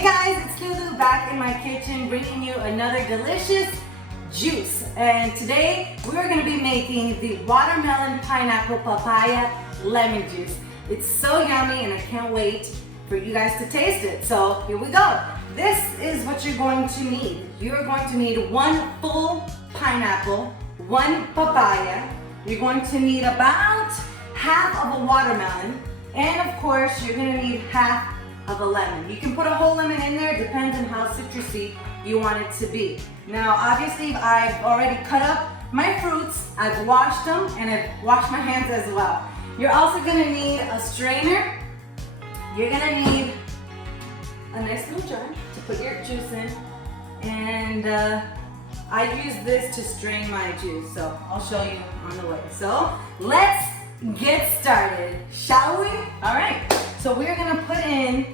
Hey guys, it's Lulu back in my kitchen bringing you another delicious juice. And today we're going to be making the watermelon, pineapple, papaya, lemon juice. It's so yummy and I can't wait for you guys to taste it. So here we go. This is what you're going to need. You're going to need 1 full pineapple, 1 papaya. You're going to need about half of a watermelon. And of course, you're going to need half of a lemon. You can put a whole lemon in there, depends on how citrusy you want it to be. Now, obviously, I've already cut up my fruits, I've washed them, and I've washed my hands as well. You're also gonna need a strainer. You're gonna need a nice little jar to put your juice in, and I use this to strain my juice, so I'll show you on the way. So, let's get started, shall we? All right, so we're gonna put in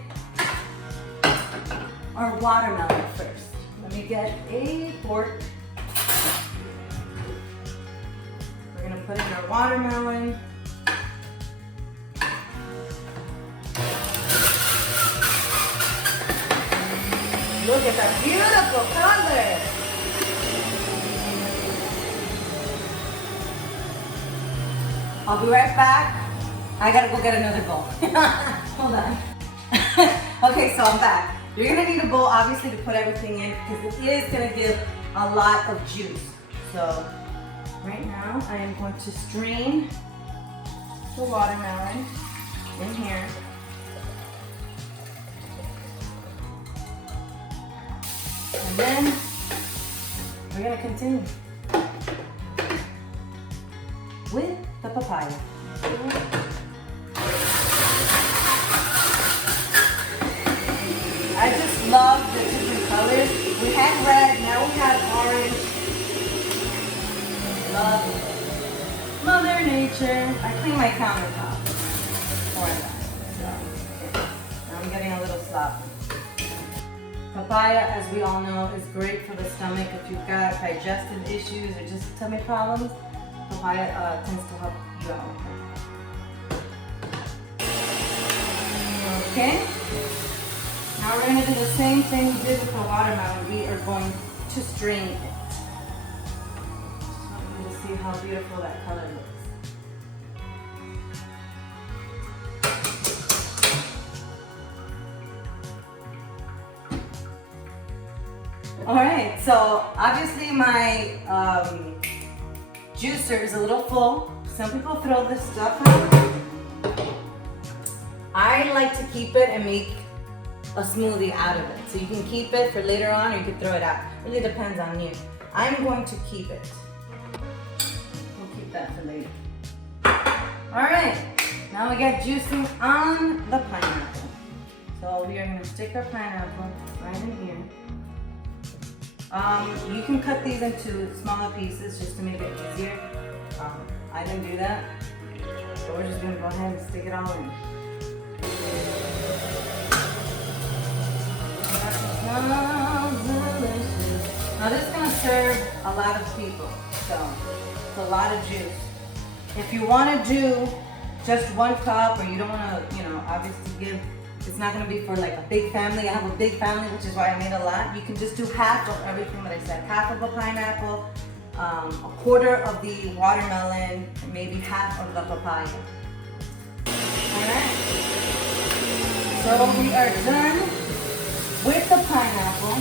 our watermelon first. Let me get a fork. We're gonna put in our watermelon. Look at that beautiful color. I'll be right back. I gotta go get another bowl. Hold on. Okay, so I'm back. You're gonna need a bowl, obviously, to put everything in because it is gonna give a lot of juice. So, right now, I am going to strain the watermelon in here. And then, we're gonna continue with the papaya. I just love the different colors. We had red, now we have orange. Love Mother Nature. I clean my countertop for that. So, okay. Now I'm getting a little sloppy. Papaya, as we all know, is great for the stomach. If you've got digestive issues or just tummy problems, papaya tends to help you out. Okay? Now we're going to do the same thing we did with the watermelon. We are going to strain it. I want you to see how beautiful that color looks. Alright, so obviously my juicer is a little full. Some people throw this stuff out. I like to keep it and make a smoothie out of it. So you can keep it for later on or you can throw it out. It really depends on you. I'm going to keep it. We'll keep that for later. Alright, now we got juicing on the pineapple. So we are going to stick our pineapple right in here. You can cut these into smaller pieces just to make it easier. I didn't do that. So we're just going to go ahead and stick it all in. Now this is going to serve a lot of people, so it's a lot of juice. If you want to do just 1 cup, or you don't want to, obviously give, it's not going to be for like a big family. I have a big family, which is why I made a lot. You can just do half of everything that I said. Half of a pineapple, a quarter of the watermelon, and maybe half of the papaya. Alright, so we are done with the pineapple.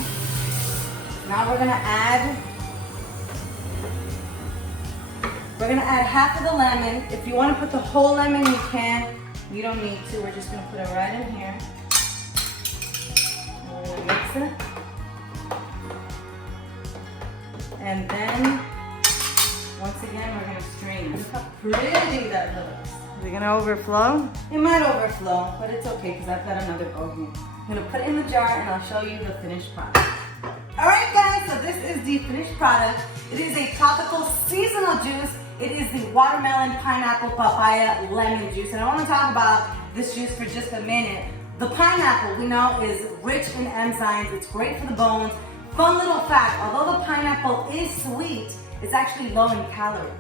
Now we're gonna add half of the lemon. If you want to put the whole lemon, you can. You don't need to. We're just gonna put it right in here. And we're gonna mix it. And then, once again, we're gonna strain it. Look how pretty that looks. Is it gonna overflow? It might overflow, but it's okay because I've got another bowl here. I'm gonna put it in the jar and I'll show you the finished product. Alright guys, so this is the finished product. It is a topical seasonal juice. It is the watermelon, pineapple, papaya, lemon juice. And I want to talk about this juice for just a minute. The pineapple, we know, is rich in enzymes. It's great for the bones. Fun little fact, although the pineapple is sweet, it's actually low in calories.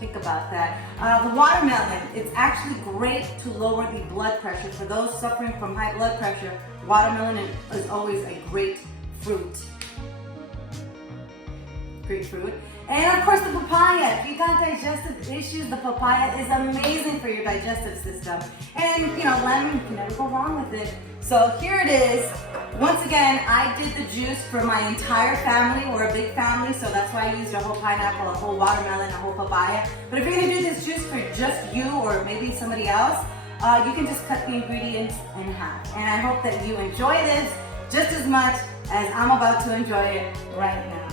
Think about that. The watermelon, it's actually great to lower the blood pressure. For those suffering from high blood pressure, watermelon is always a great fruit. Great fruit. And of course the papaya. If you got digestive issues, the papaya is amazing for your digestive system. And you know, lemon, you can never go wrong with it. So here it is. Once again, I did the juice for my entire family. We're a big family, so that's why I used a whole pineapple, a whole watermelon, a whole papaya. But if you're gonna do this juice for just you or maybe somebody else, you can just cut the ingredients in half. And I hope that you enjoy this just as much as I'm about to enjoy it right now.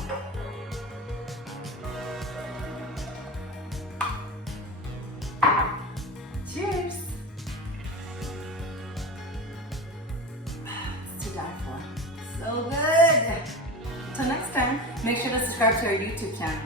Cheers! It's to die for. So good! Until next time, make sure to subscribe to our YouTube channel.